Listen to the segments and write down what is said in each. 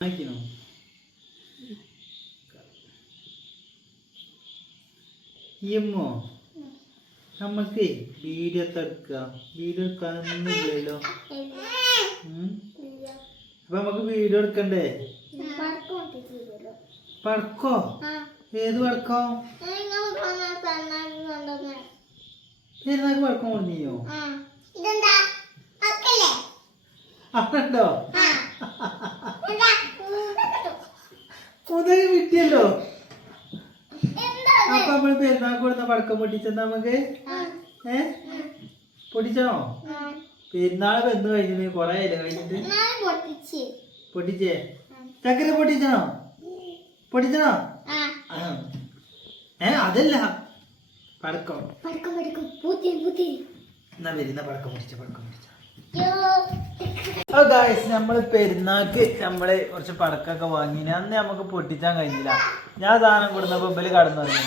ആക്കിനോ ഇമ്മോ നമുക്ക് വീഡിയോ എടുക്കുക വീഡിയോ എടുക്കാനൊന്നുമില്ലല്ലോ. അപ്പൊ നമുക്ക് വീഡിയോ എടുക്കണ്ടേ? പടക്കോ? ഏത് പടക്കോ? പെരുന്നാക്ക് പടക്കം അക്കല്ലേ അതുണ്ടോ മുതൽ കിട്ടിയല്ലോ അപ്പൊ നമ്മൾ പെരുന്നാൾ കൊടുത്ത? പടക്കം പൊട്ടിച്ചെന്നാ നമുക്ക്? ഏ? പൊട്ടിച്ചോ പെരുന്നാൾ വന്ന് കഴിഞ്ഞിട്ട് കൊറേ ആയില്ല കഴിഞ്ഞിട്ട്? പൊട്ടിച്ച്. ചക്കര പൊട്ടിച്ചണോ? പൊട്ടിച്ചണോ. ഏ അതല്ല. പടക്കം. എന്നാ വരുന്ന പടക്കം പൊട്ടിച്ച പടക്കം പൊട്ടിച്ച. ഗായ്സ് നമ്മൾ പെരുന്നാക്ക് നമ്മൾ കുറച്ച് പടക്കൊക്കെ വാങ്ങി അന്ന് നമുക്ക് പൊട്ടിച്ചാൻ കഴിഞ്ഞില്ല. ഞാൻ സാധനം കൊടുത്തപ്പോ ഇവൽ കടന്നു പറഞ്ഞു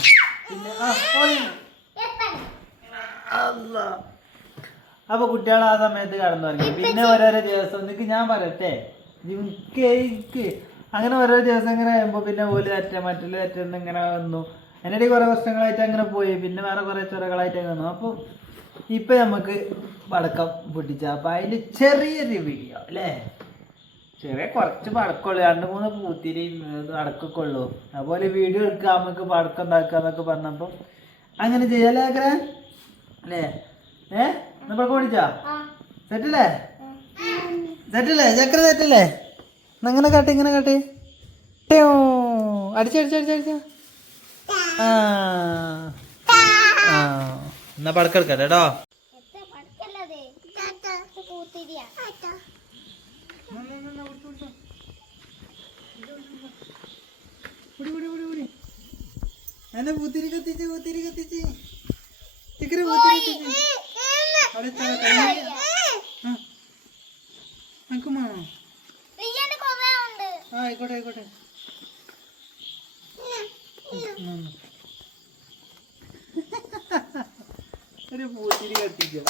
പിന്നെ. അപ്പൊ കുട്ടികൾ ആ സമയത്ത് കടന്നു പറഞ്ഞു പിന്നെ ഓരോരോ ദിവസം നിനക്ക് ഞാൻ പറയട്ടെ. കേക്ക് അങ്ങനെ ഓരോ ദിവസം ഇങ്ങനെ ആകുമ്പോ പിന്നെ ഓൽ അറ്റ മറ്റുള്ള അറ്റന്ന് ഇങ്ങനെ വന്നു. എന്നിട്ട് കുറെ വർഷങ്ങളായിട്ട് അങ്ങനെ പോയി. പിന്നെ വേറെ കുറെ ചൊറകളായിട്ട് വന്നു. അപ്പൊ ഇപ്പൊ നമുക്ക് പടക്കം പൊട്ടിച്ച. അപ്പൊ അതിൽ ചെറിയൊരു വീഡിയോ അല്ലേ? ചെറിയ കുറച്ച് പടക്കമുള്ളൂ. രണ്ട് മൂന്ന് പൂത്തിരി അടക്കൊക്കെ ഉള്ളൂ. അതുപോലെ വീഡിയോ എടുക്കുക നമുക്ക് പടക്കം ഉണ്ടാക്കുക എന്നൊക്കെ പറഞ്ഞപ്പോ അങ്ങനെ ചെയ്യാലേ ആഗ്രഹം? അല്ലേ? ഏ? നമ്മളൊക്കെ പൊട്ടിച്ചാ? തെറ്റല്ലേ ചക്കര സെറ്റല്ലേ? എന്നാ ഇങ്ങനെ കാട്ടി ഇങ്ങനെ കാട്ടി. ട്യോ. അടിച്ച് അടിച്ച് അടിച്ച് അടിച്ച. ആ. ആ. എന്നാ പടക്കെടുക്കാം കേട്ടോ. എന്നെ പൂത്തിരി കത്തിച്ച് പൂത്തിരി കത്തിച്ച്. ചക്കര പൂത്തിരി കത്തിച്ച്. അവിടെ ആയിക്കോട്ടെ ആയിക്കോട്ടെ. ഒരു പൂച്ചിരി കത്തിക്കാം.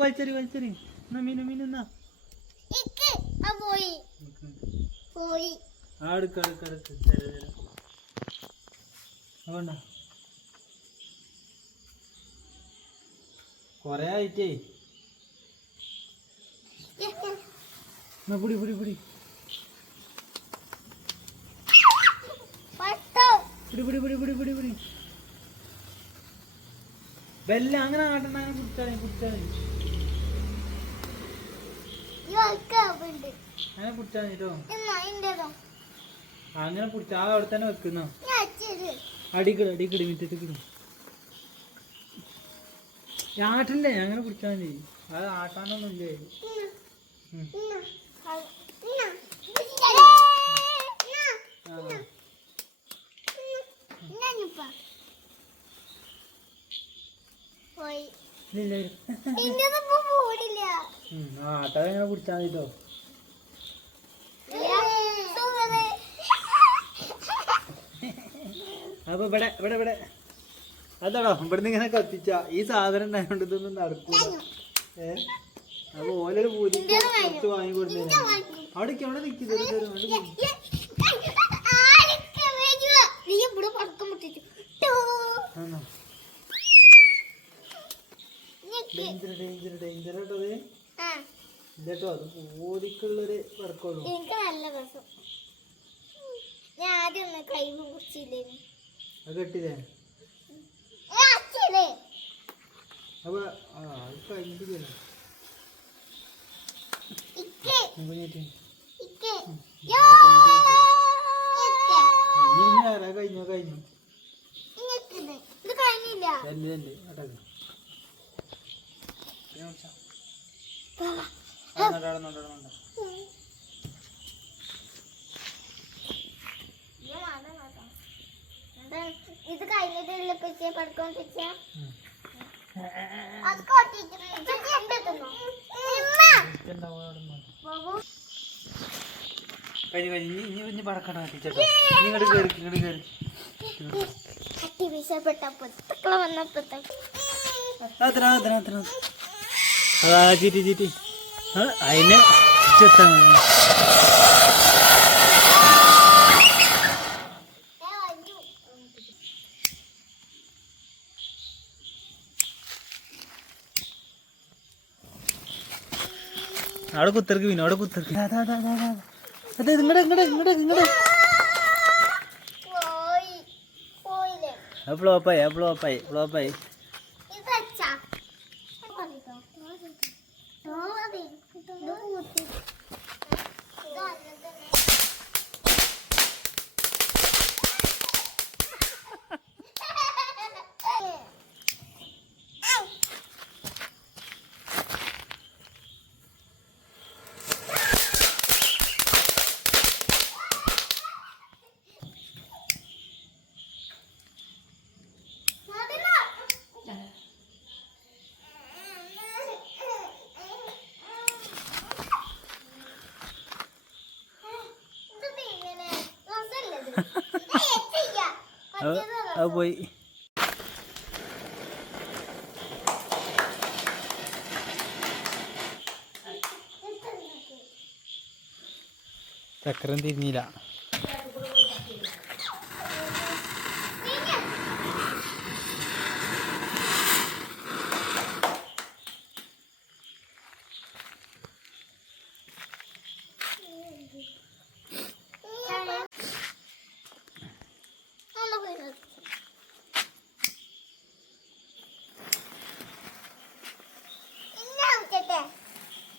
വലിച്ചെറി വലിച്ചെറി. മീന മീന എടുക്ക എടുക്ക എടുക്ക. തരാം തരാം. അതുകൊണ്ട കൊറേ ആയിട്ടേ. പിടി പിടി പിടി. പിടി പിടി പിടി പിടി പിടി ബെല്ല അങ്ങനെ ആട്ടണ്ട അങ്ങനെ പിടിച്ചാൽ പിടിച്ചാൽ അങ്ങനെ പിടിച്ചാൽ കേട്ടോ അങ്ങനെ പിടിച്ചാ അത് അവിടെ തന്നെ വെക്കുന്ന. അടിക്കട് അടിക്കട് മിറ്റത്തേക്ക് ആട്ടണ്ടേ അങ്ങനെ പിടിച്ചാൽ മതി. അത് ആട്ടാനൊന്നും ഇല്ലേ ഉം. ആ. പോയി ഇല്ല, ഇല്ല. പോടില്ല ആ ആട്ടാതെ അങ്ങനെ പിടിച്ചാൽ മതി കേട്ടോ സുഖത് അപ്പൊ ഇവിടെ ഇവിടെ ഇവിടെ. അതാണോ? ഇവിടുന്ന് ഇങ്ങനെ കത്തിച്ച. ഈ സാധനം ഉണ്ടായതുകൊണ്ട് ഇതൊന്നും നടക്കൂല. ഏ? അപ്പൊ ഓലൊരു കുറച്ച് വാങ്ങി കൊടുത്തു അവിടേക്ക് അവിടെ നിൽക്കുന്നത് ഇവിടെ പടക്കം മുട്ടിച്ചു ഡേഞ്ചർ ഡേഞ്ചർ ഡേഞ്ചർ കേട്ടോ അത് ഇതേട്ടോ അത് പൂതിക്കുള്ളൊരു വർക്കുള്ളൂ. എനിക്ക് നല്ല രസം. ഞാൻ ആദ്യം ഒന്ന് കൈ കുറിച്ചില്ലേന് അത് കെട്ടില്ലേ അപ്പൊ ആ അത് കഴിഞ്ഞിട്ടില്ലേ കഴിഞ്ഞോ കഴിഞ്ഞു. കഴിഞ്ഞില്ല. തന്നെ അടങ്ങ് ഇത് കഴിഞ്ഞിട്ടുള്ള പിച്ചേ പടക്കം പിച്ച? അത് കൊട്ടിട്ട് എന്തെത്തുന്നു കഴിഞ്ഞു കഴിഞ്ഞു. ഇനി ഇനി പറക്കണ കത്തിച്ചേട്ടോ ഇങ്ങോട്ട് കയറി ഇങ്ങോട്ട് കയറി അട്ടി വിശപ്പെട്ടപ്പോ വന്നപ്പോ അത്ര അത്ര അത്ര അതാ ചീറ്റി ചീറ്റി ആ, അതിനെ ചെത്താൻ അവിടെ കുത്തിർക്ക് പിന്നെ അവിടെ കുത്തിർക്ക് അതാ അതാ അതാ അതാ അതെ ഇങ്ങടെ ഇങ്ങടെ ഇങ്ങടെ ഇങ്ങടെ. പോയി പോയില്ലേ? ഫ്ലോപ്പായി ഫ്ലോപ്പായി ഫ്ലോപ്പായി അത് ചക്രം തിരിഞ്ഞില്ല.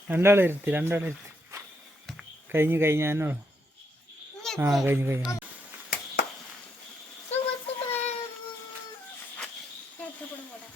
രണ്ടാളെ ഇരുത്തി കഴിഞ്ഞു കഴിഞ്ഞാനോ ആ കഴിഞ്ഞു കഴിഞ്ഞു ഇത് വേണ്ട